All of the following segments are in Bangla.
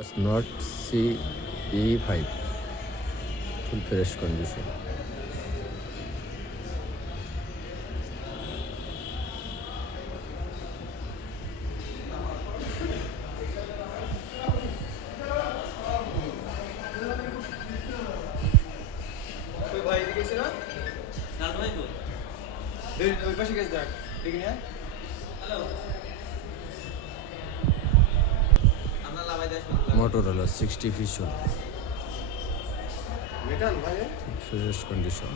Note CE5 full fresh condition. ওই ভাই এদিকে এসে না নাল ভাই তো ওই পাশে গেছে দেখ ঠিক না হ্যালো আমরা লাভাই দেশ Motorola 60 Vision মেটাল ভাই fresh condition.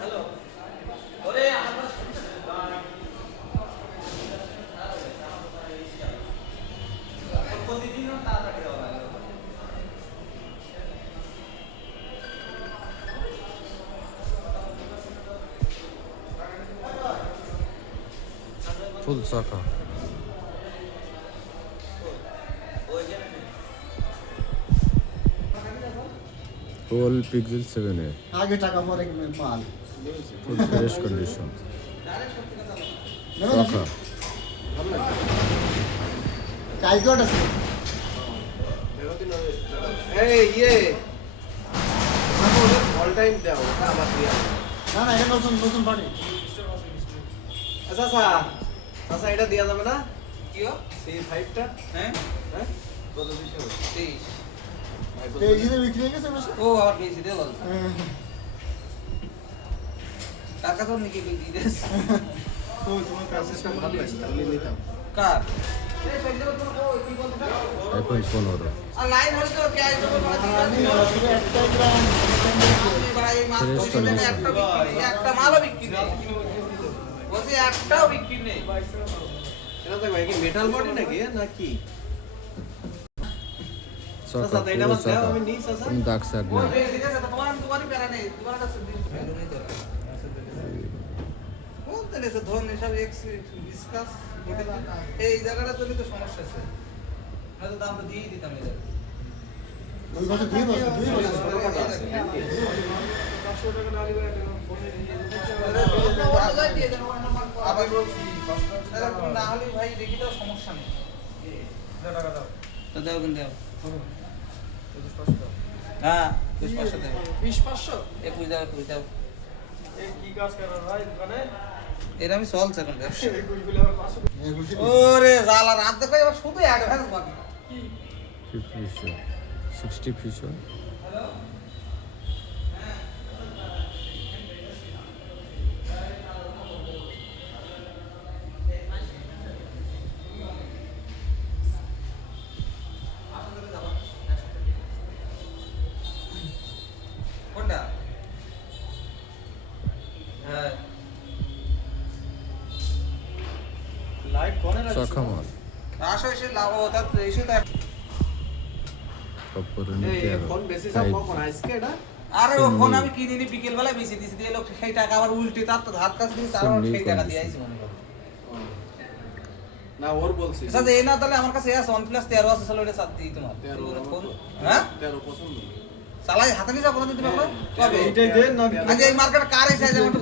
হ্যালো ওরে আমার প্রতিদিনও তাড়াতাড়ি দেওয়া লাগে Full Saka ওই যে 12 Pixel 7a আগে টাকা পরে মাল full fresh condition. নেবেন Saka কালকে ওটা ছিল এই অল টাইম দাও ওটা আমার দিয়া না না এটা নতুন নতুন পার্টি আচ্ছা আচ্ছা এটা দেয়া যাবে না কি হো সেই 5টা হ্যাঁ হ্যাঁ কত দিছে 23 তো এই যে বিক্রি হয়ে গেছে বেশ ও আবার বেশি দিল টাকা তো নিকে বেশি দিস তো তোমার কাছে ভালো লাগছে তাহলে নিতাম কার iPhone 15 আর লাইন হল তো ক্যাশ দেবো আমি আসলে একটা গ্রাম ভাই মাল Fresh তো দিলে condition. একটা মালও বিক্রি নেই বলছি একটাও বিক্রি নেই এটা তো ভাই কি মেটাল বডি নাকি না কি Saka আচ্ছা এটা puro আমার দাও Saka আমি নিস আচ্ছা কোনো দাগ সাগ ও নেই ঠিক আছে তোমার দোকানই প্যারা নেই তোমার কাছে বলতে নেই ধরুন এসব এক্স ডিসকাস এই জায়গাটা চলে তো সমস্যা আছে নয়তো দামটা দিয়ে দিতাম এই জায়গায় ওই বছর দুই বছর আবার বলছি না হলে ভাই দেখি তো সমস্যা নেই তো দাও কিন্তু দাও হ্যাঁ 2500 দেবো 20-500 21 দাও 21 দাও এই কি কাজ করার ভাই দোকানে এরা আমি চলছে এখন ব্যবসা এই গুলো আবার 500 ওরে জালা রাত দেখো এবার শুধু অ্যাডভান্স বাকি 50 Vision 60 Vision কোনটা হ্যাঁ লাইট কোনে রাখছো Saka মাল আসো এসে লাভ তার এসে তো Oppo এই Reno ফোন বেশি 13 সব 5G কখন আজকে এটা আরে ও ফোন আমি কিনে নি বিকেল বেলা বেশি দিছি দিয়ে লোক সেই টাকা আবার উল্টে তার তো ধার কাছে দিয়ে তার Same সেই টাকা condition. দিয়ে আইছি মনে করো না ওর বলছি আচ্ছা এই না তাহলে আমার কাছে আছে OnePlus 13 আছে চলো এটা সাথ দিই তোমার 13 ফোন হ্যাঁ 13 পছন্দ চালাই হাতে নিয়ে যাও কোথা দিতে পারবে কবে এইটাই দেন না আজ এই মার্কেট কার এসে আছে আমার